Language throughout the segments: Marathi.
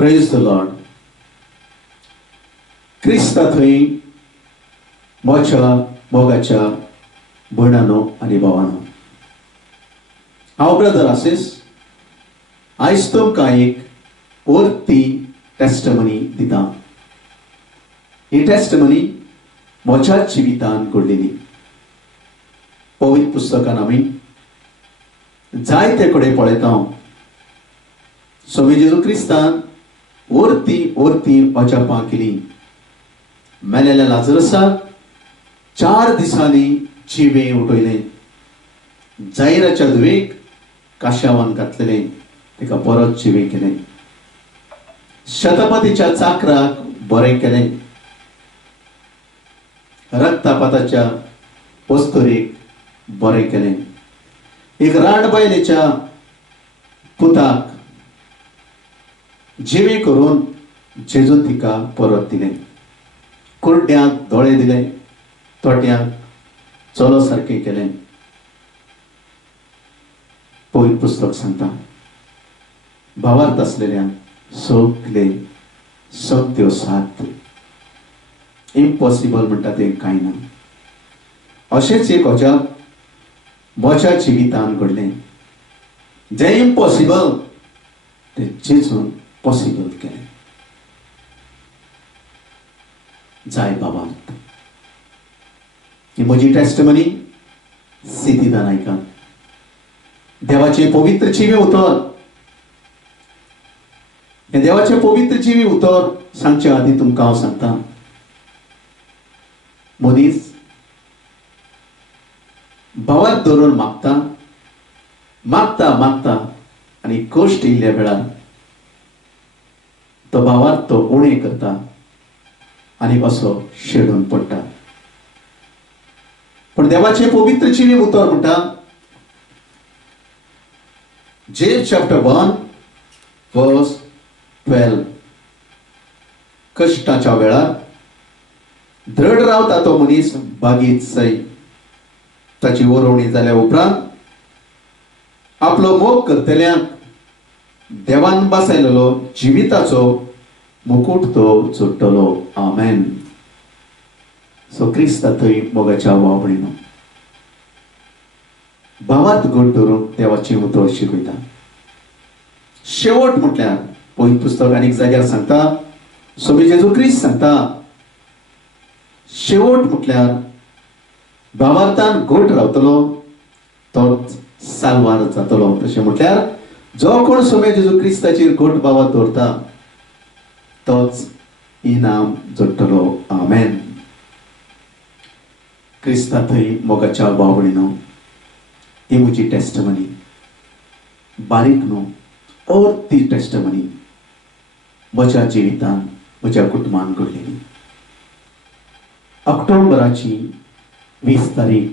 Praise the Lord. क्रिस्ता थंय मोच्या मोगाच्या भयणांनो आनी भावांनो, हांव ब्रदर आसीस. आयज तुमकां एक वर्ती टेस्टमनी दिता. ही टेस्टमनी मोच्या जिवितान घडलेली. पवित्र पुस्तकान आमी जायते कडेन पळयता. स्वामी जेजू क्रिस्तान वर्ती अजापां केली. मेलेल्या लाजरसाक 4 दिसांनी जिवे उठयले. जायराच्या धुवेक काश्यावान घातलेले, तिका परत जिवे केले. शतपतीच्या चाकराक बरें केले. रक्तापाताच्या वस्तुरीक बरें केले. एक राणबायलेच्या पुताक जिवे करून जेजून तिका परत दिले. कुर्ड्यांक दोळे दिले, तोट्यांक चलो सारखे केले. पवित्र पुस्तक सांगता, भावार्थ असलेल्यांक सगळे सत्यो साथ. इम्पॉसिबल म्हणटा ते कांय ना. अशेंच एक अजाप मोच्या जिवितान घडले. जे इम्पॉसिबल ते जेजून पॉसिबल केले. जाय बाबा, ही म्हजी टेस्टमनी सिद्धीदान आयका. देवाचे पवित्र जिवे उतर, हे देवाचे पवित्र जिवे उतर सांगचे आदी तुमकां हांव सांगता. मदींच भावाक धरून मागता आनी कश्ट येयल्या वेळार तो भावाक तो उणें करता आनी असो शेडून पडटा. पण देवाचे पवित्र जिवे उतर म्हणटा जेम्स चॅप्टर 1 वर्स 12. कश्टाच्या वेळार दृढ रावता तो मनीस बागीत सै. ताची वरवणी जाल्या उपरांत आपलो मोग करतल्यांक देवान बसयलेलो जिविताचो मुकुट तो जोडटलो. आमेन. सो क्रिस्ता थंय मोगाच्या वावणीनो भावार्थ घट धरून देवाची उतर शिकयता. शेवट म्हटल्यार पवित्र पुस्तक आनीक जाग्यार सांगता, स्वामी जेजू क्रिस्त सांगता, शेवट म्हटल्यार भावार्थान घट रावतलो तोच साल्वार जातलो. तशें म्हटल्यार जो कोण स्वामी जेजू क्रिस्ताचेर घट भावार्थ दवरता तोच इनाम जोडटलो. आमेन. क्रिस्ता थंय मोगाच्या वावणीनो ही म्हजी टेस्टमनी. बारीक न्हू, और ती टेस्टमनी म्हज्या जिवितान म्हज्या कुटुंबान घडलेली. ऑक्टोबराची 20 तारीख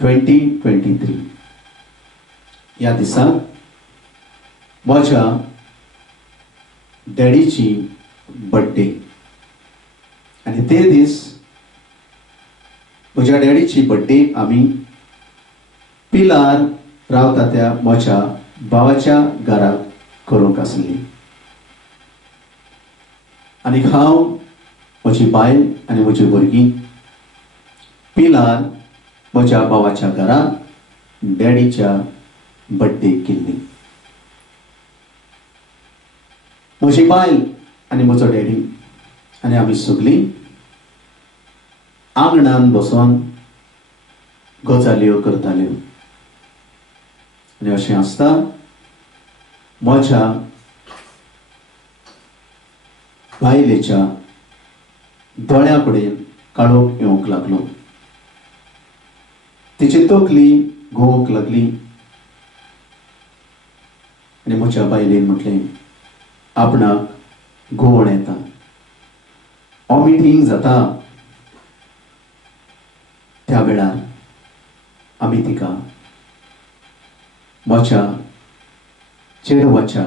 2023 या दिसाक म्हज्या डॅडीची बर्थडे. आनी ते दीस म्हज्या डॅडीची बर्थडे आमी पिलार रावता त्या म्हज्या भावाच्या घराक करूंक आसली. आनी हांव, म्हजी बायल आनी म्हजी भुरगीं पिलार म्हज्या भावाच्या घराक डॅडीच्या बर्थडेक गेल्लीं. म्हजी बायल आनी म्हजो डॅडी आनी आमी सगळीं आंगणान बसून गजाल्यो करताल्यो. आनी अशें आसता म्हज्या बायलेच्या दोळ्या कडेन काळोख येवंक लागलो. तिची तकली घुंवूंक लागली. आनी म्हज्या बायलेन म्हटलें, आपणाक घुंवण येता, वॉमिटींग जाता. त्या वेळार आमी तिका म्हज्या चेडवाच्या,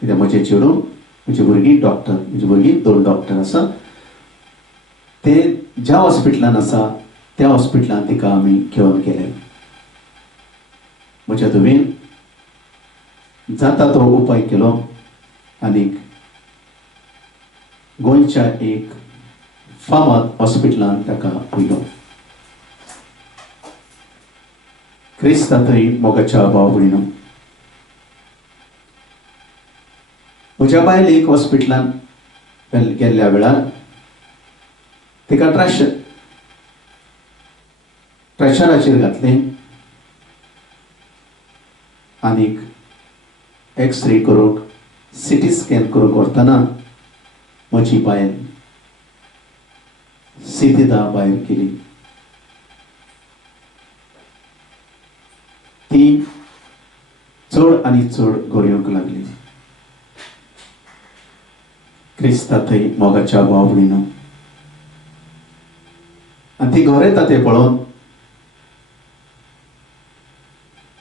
कित्याक म्हजें चेडूं, म्हजी भुरगीं डॉक्टर, म्हजी भुरगीं 2 डॉक्टर आसा, ते ज्या हॉस्पिटलान आसा त्या हॉस्पिटलान तिका आमी घेवन गेले. म्हज्या धुवेन जाता तो उपाय केलो आनी गोंयच्या एक फामाद हॉस्पिटलांत ताका व्हयलो. क्रिस्तांतय मोगाच्या भाव भयणो, म्हज्या बायलेक हॉस्पिटलांत गेल्ल्या वेळार तिका ट्रेशराचेर घातलें आनीक एक्सरे करूंक सिटी स्कॅन करूंक व्हरतना म्हजी बायल सिद्धीदा भायर गेली. ती चड आनी चड गरयोंक लागली. क्रिस्तांतय मोगाच्या भाव भयणो, आनी ती घर येता तें पळोवन,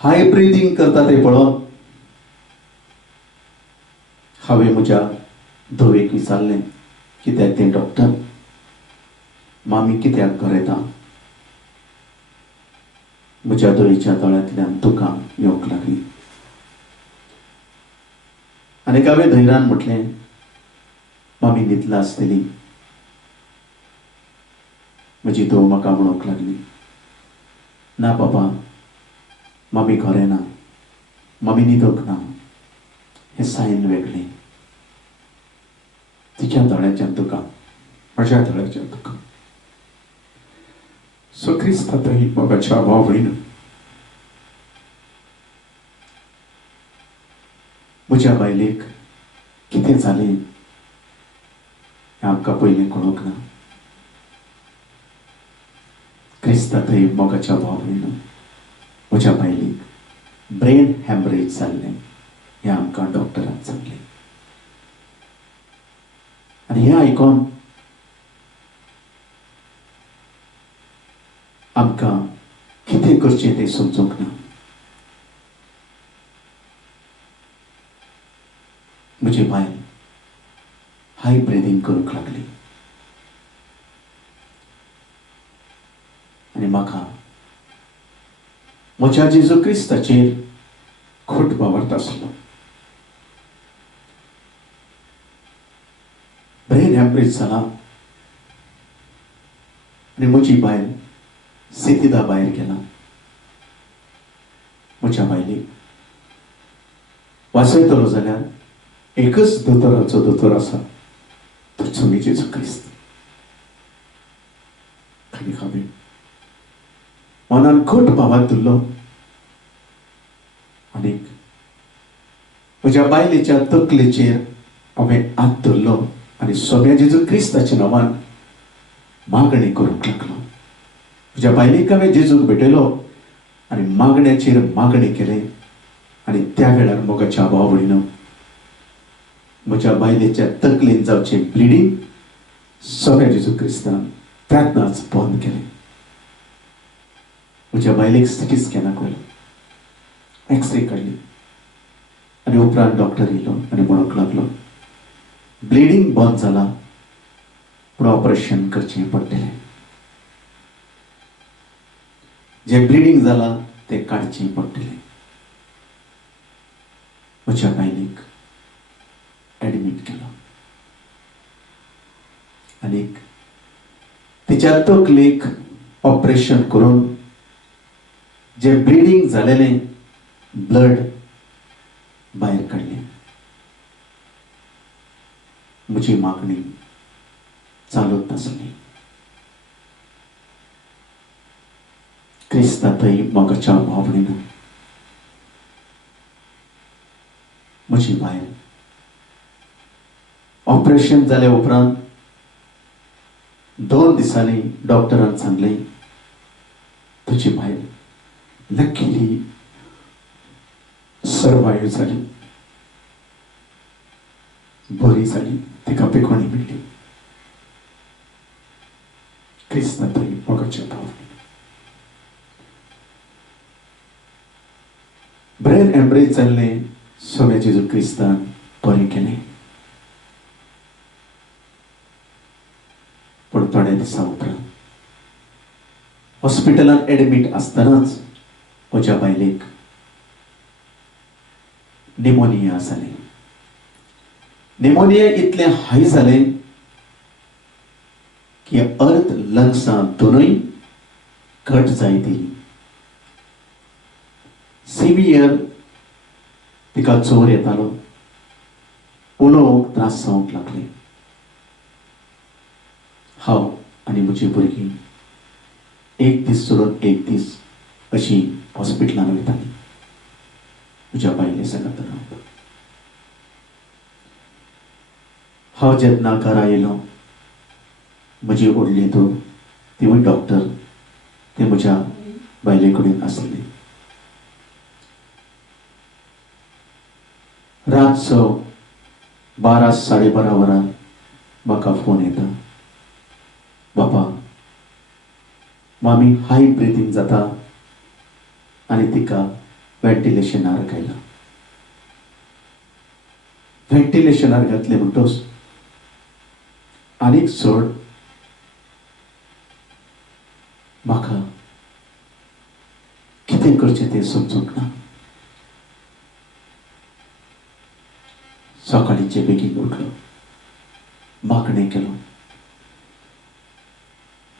हाय ब्रिथींग करता तें पळोवन हांवें म्हज्या धवेक विचारलें, कित्याक तें डॉक्टर, मामी कित्याक घर येता? म्हज्या धवेच्या दोळ्यांतल्यान तुका येवंक लागली. आनीक हांवें धैर्यान म्हटलें, मामी न्हिदला आसतली. म्हजी धव म्हाका म्हणूंक लागली, ना बाबा, मामी घरा ना, मामी न्हिदोंक ना, हें सायन वेगळें. तिच्या दोळ्याच्यान तुका, म्हज्या दोळ्याच्यान तुका. सो क्रिस्तांतय मोगाच्या भाव भयणो, म्हज्या बायलेक कितें जालें हें आमकां पयलें कळोंक ना. क्रिस्तांतय मोगाच्या भाव भयणो, म्हज्या बायलेक ब्रेन हॅमरेज जाल्लें हें आमकां डॉक्टरान सांगलें. आनी हें आयकोन आमकां कितें करचें तें समजूंक ना. म्हजी बायल हाय ब्रिथींग करूंक लागली आनी म्हाका म्हज्या जेजू क्रिस्ताचेर खोट बावरता आसलो. ब्रेन हॅमरेज जाला आनी म्हजी बायल सिद्धीदा भायर गेला. म्हज्या बायलेक वाचयतलो जाल्यार एकच दोतोराचो दोतोर आसा, तो तुमी जेजू क्रिस्त. आनी हांवें मनान खोट भावात धरलो आनीक म्हज्या बायलेच्या तकलेचेर हांवें हात धरलो आनी सोम्या जेजू क्रिस्ताच्या नांवान मागणी करूंक लागलो. म्हज्या बायलेक हांवें जेजूक भेटयलो आनी मागण्याचेर मागणी केली. आनी त्या वेळार मोगाच्या भाव भयणो, म्हज्या बायलेच्या तकलेन जावचें ब्लिडींग सोम्या जेजू क्रिस्तान प्रार्थनाच बंद केलें. म्हज्या बायलेक सिटी स्कॅनाक व्हेलो, एक्सरे काडली आनी उपरांत डॉक्टर येयलो आनी म्हणूंक लागलो, ब्लिडींग बंद जाला पूण ऑपरेशन करचें पडटलें. जें ब्लिडींग जालां तें काडचें पडटलें. म्हज्या बायलेक एडमीट केलो आनीक तिच्या तकलेक ऑपरेशन करून जें ब्लिडींग जालेलें ब्लड भायर काडलें. म्हजी मागणी चालूच आसली. क्रिस्तांतय मोगाच्या भाव भयणो, म्हजी बायल ऑपरेशन जाल्या उपरांत 2 दिसांनी डॉक्टरान सांगलें, तुजी बायल लकीली सर्वायव जाली, बरी जाली, तिका पिकोवणी मेळ्ळी. क्रिस्तांतय मोगाच्या भाव भयणो, ब्रेन हॅमरेज जाल्लें सोम्या जेजू क्रिस्तान बरें केलें. पूण थोड्या दिसां उपरांत हॉस्पिटलांत एडमीट आसतनाच म्हज्या बायलेक निमोनिया जाली. निमोनिया इतले हाय जाले की अर्थ लंग्सां दोनूय कट जायती. सिवियर तिका जोर येतालो, उलोवंक त्रास जावंक लागले. हांव आनी म्हजी भुरगीं एक दीस सोडून एक दीस अशी हॉस्पिटलांत वयतालीं म्हज्या बायले सांगात रावपाक. हांव जेन्ना घरा येयलो, म्हजी व्हडली धूव तिवूय डॉक्टर ते म्हज्या बायले कडेन आसले. रातचो 12-12:30 वरां म्हाका फोन येता, बापा मामी हाय ब्रिथींग जाता आनी तिका व्हेंटिलेशनार घायला. व्हेंटिलेशनार घातले म्हणटोच आनीक चड म्हाका कितें करचें तें समजूंक ना. सकाळीचे बेगीन उठलो, मागणें केलो.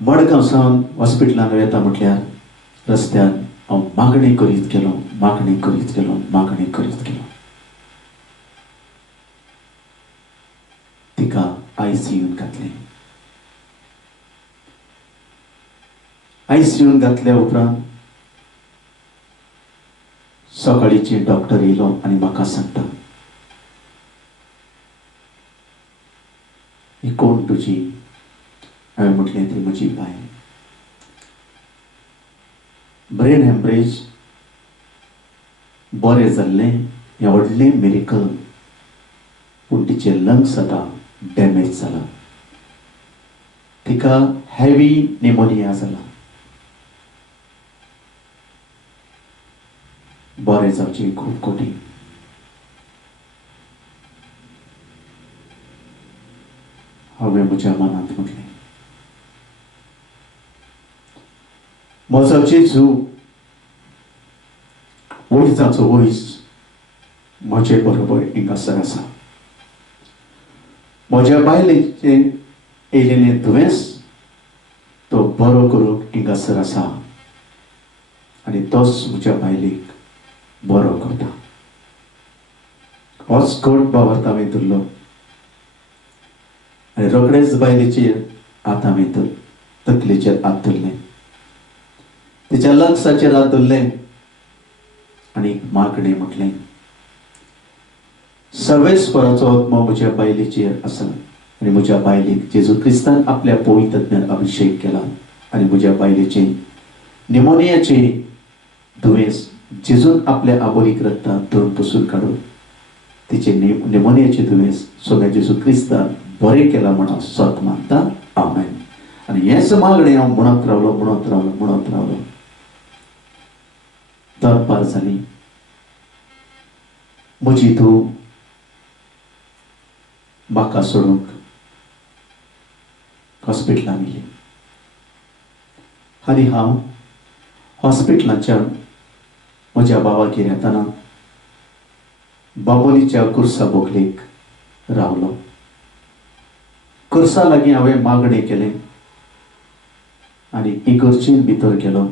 मडगांव सावन हॉस्पिटलांत येता म्हटल्यार रस्त्यार हांव मागणी करीत गेलो, मागणी करीत गेलो, मागणी करीत गेलो. तिका ICUंत घातलें. ICUंत घातल्या उपरांत सकाळीचे डॉक्टर येयलो आनी म्हाका सांगता, ही कोण तुजी? हांवें म्हटलें ती म्हजी बाय. ब्रेन हॅमरेज बरें जाल्लें हें व्हडलें मिरेकल, पूण तिचे लंग्स आतां डॅमेज जाला. तिका हेवी निमोनिया जाला. बरें जावचें खूब कठीण. हांवें म्हज्या मनांत म्हटलें, म्हजो जेजू वैजाचो वैज म्हजे बरोबर हिंगासर आसा. म्हज्या बायलेचें येयलेलें दुयेंस तो बरो करूंक हिंगासर आसा आनी तोच म्हज्या बायलेक बरो करता. होच घोट भावार्थ हांवें धरलो आनी रोखडेच बायलेचेर हात हांवें तकलेचेर हात धरले, तिच्या लंग्साचेर हात धरले आनी मागणें म्हटलें, सर्वेस्पराचो आत्मो म्हज्या बायलेचेर आसा आनी म्हज्या बायलेक जेजू क्रिस्तान आपल्या पवित्रज्ञान अभिशेक केला आनी म्हज्या बायलेचे निमोनियाचे दुयेंस जेजून आपल्या आबोलीक रक्तान धरून पुसून काडून तिचे निमोनियाचे दुयेंस सोम्या जेजू क्रिस्तान बरें केला म्हण हांव सत मानता. आमेन. आनी हेच मागणें हांव म्हणत रावलो. दरबार जाली. म्हजी धूव म्हाका सोडूंक हॉस्पिटलांत गेली आनी हांव हॉस्पिटलांच्यान म्हज्या भावागेर येताना बाबोलीच्या कुर्सा बोगलेक रावलो. कुर्सा लागीं हांवें मागणें केलें आनी इगर्जेन भितर गेलो.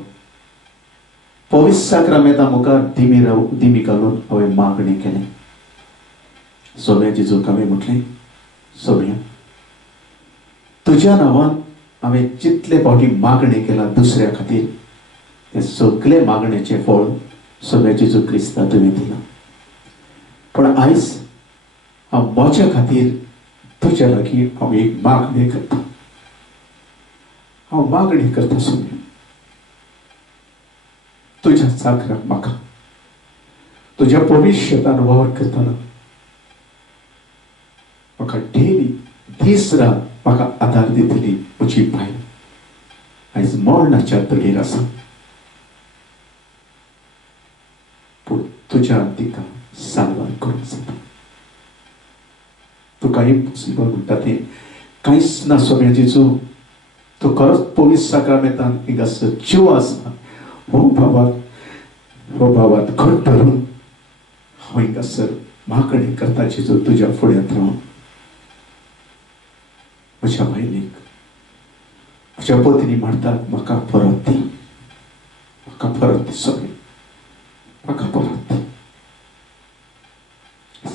पवित्र साक्रामेंता मुखार दिमी घालून हांवें मागणें केलें. सोम्या जेजूक हांवें म्हटलें, सोम्या तुज्या नांवान हांवें जितले फावटी मागणें केला दुसऱ्या खातीर ते सगळे मागणेचें फळ सोम्या जेजू क्रिस्ता तुवें दिलां. पण आयज हांव म्हज्या खातीर तुज्या लागीं हांव एक मागणें करता. हांव मागणी करता सोम्या, तुज्या चाकराक म्हाका तुज्या भविश्यतान वावर करतना म्हाका डेली दीस रात म्हाका आदार दितली म्हजी बाय आयज मरणाच्या तळयेर आसा. पूण तुज्या तिका साल्वार करूंक जाता. तुका इम्पॉसिबल म्हणटा तें कांयच ना सोम्या जेजू. तूं खरोच पवित्र साक्रामेंतान हिंगासर जीव आसा. हो भावात घट धरून हांव हिंगासर मागणी करता जेजू तुज्या फुड्यांत रावन. तुझ्या पत्नी म्हणतात म्हाका परत दी, म्हाका परत दी सवय, म्हाका परत दी.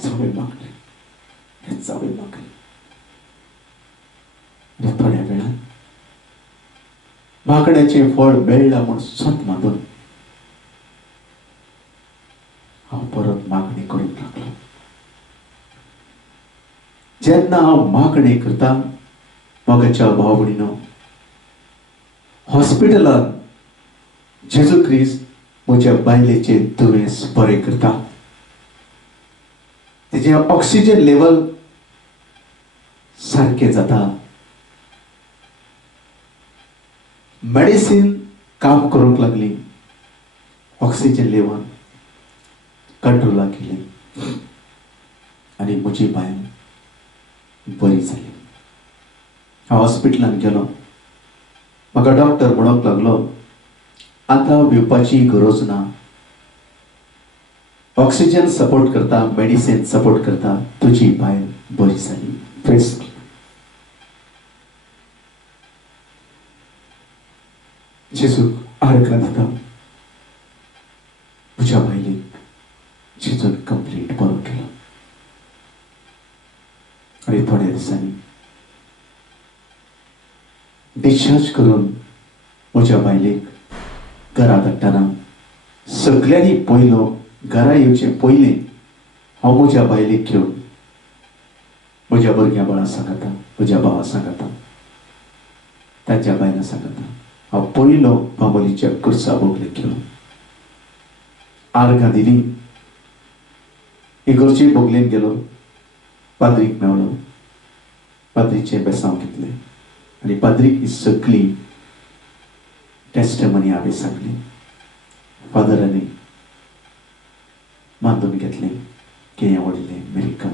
सवय मागली, हेच सवय मागली. आणि थोड्या वेळान मागण्याचे फळ मेळ्ळा म्हणून सत मागून हांव परत मागणी करूंक लागलो. जेन्ना हांव मागणी करता मोगाच्या भाव भयणीनो, हॉस्पिटलान जेजू क्रिस्त म्हज्या बायलेचे दुयेंस बरें करता. तिचे ऑक्सिजन लेवल सारखे जाता. मेडिसिन काम करूंक लागली, ऑक्सिजन लेवल कंट्रोलाक गेली आणि म्हजी बायल बरी जाली. हांव हॉस्पिटलान गेलो. म्हाका डॉक्टर म्हणूंक लागलो आतां भिवपाची गरज ना, ऑक्सिजन सपोर्ट करता, मेडिसिन सपोर्ट करता, तुजी बायल बरी जाली. Praise the Lord. जेजूक आर्गां दिता. म्हज्या बायलेक जेजून कंप्लीट बरो केलो. आणि थोड्या दिसांनी डिस्चार्ज करून म्हज्या बायलेक घरा धाडटाना सगळ्यांनी पयलो घरा येवचे पयलीं हांव म्हज्या बायलेक घेवन म्हज्या भुरग्या बाळा सांगता, म्हज्या भावा सांगता, ताच्या बायलां सांगता हांव पयलो बाबोलीच्या कुर्सा बोगलेक गेलो. आर्गां दिली. इगोर्जे बोगलेन गेलो. पाद्रीक मेवलो. पाद्रीचे बेसांव घेतले आणि पाद्रीक ही सगळी टेस्टमनी हांवें सांगली. फादरांनी मानून घेतले की हें व्हडलें मिरेकल.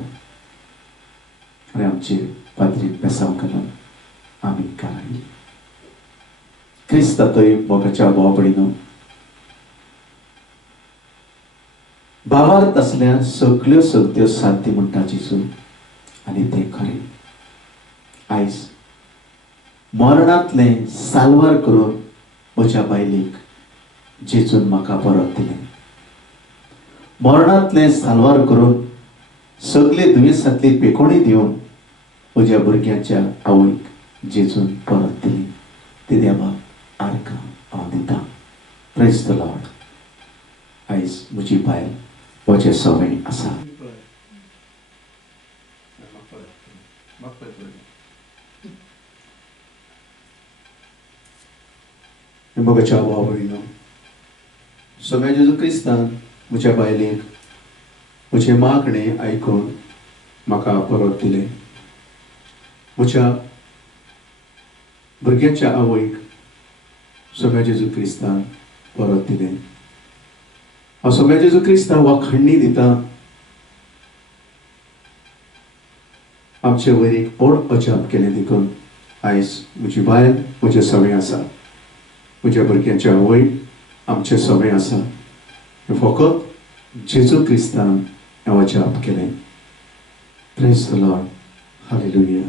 आणि आमचे पाद्रीक बेसांव घालून आमी घरा येयली. क्रिस्तातय मोगाच्या भाव भयणीनो, भावार्थ असल्या सगळ्यो सत्यो साध्य म्हणटा जेजू. आणि ते खरें. आयज मरणांतले साल्वार करून म्हज्या बायलेक जेजून म्हाका परत दिलें. मरणांतले साल्वार करून सगळे दुयेंसांतली पेकोणी दिवन म्हज्या भुरग्याच्या आवयक जेजून परत दिली. ते देवाक आर्गां हांव दिता. Praise the Lord. आयज म्हजी बायल म्हजे सवय आसा. मोगाच्या भाव भयणीनो, सगळ्या जेजू क्रिस्तान म्हज्या बायलेक म्हजे मागणे आयकून म्हाका परत दिलें. म्हज्या भुरग्याच्या आवयक सगळ्या जेजू क्रिस्तान परत दिलें. हांव सगळ्या जेजू क्रिस्तांक वाखणणी दिता. आमचे वयर एक व्हड अजाप केलें देखून आयज म्हजी बायल म्हजे सवय आसा, म्हज्या भुरग्यांच्या आवय आमचे सवय आसा. फकत जेजू क्रिस्तान हें अजाप केलें. Praise the Lord. हालेलुया.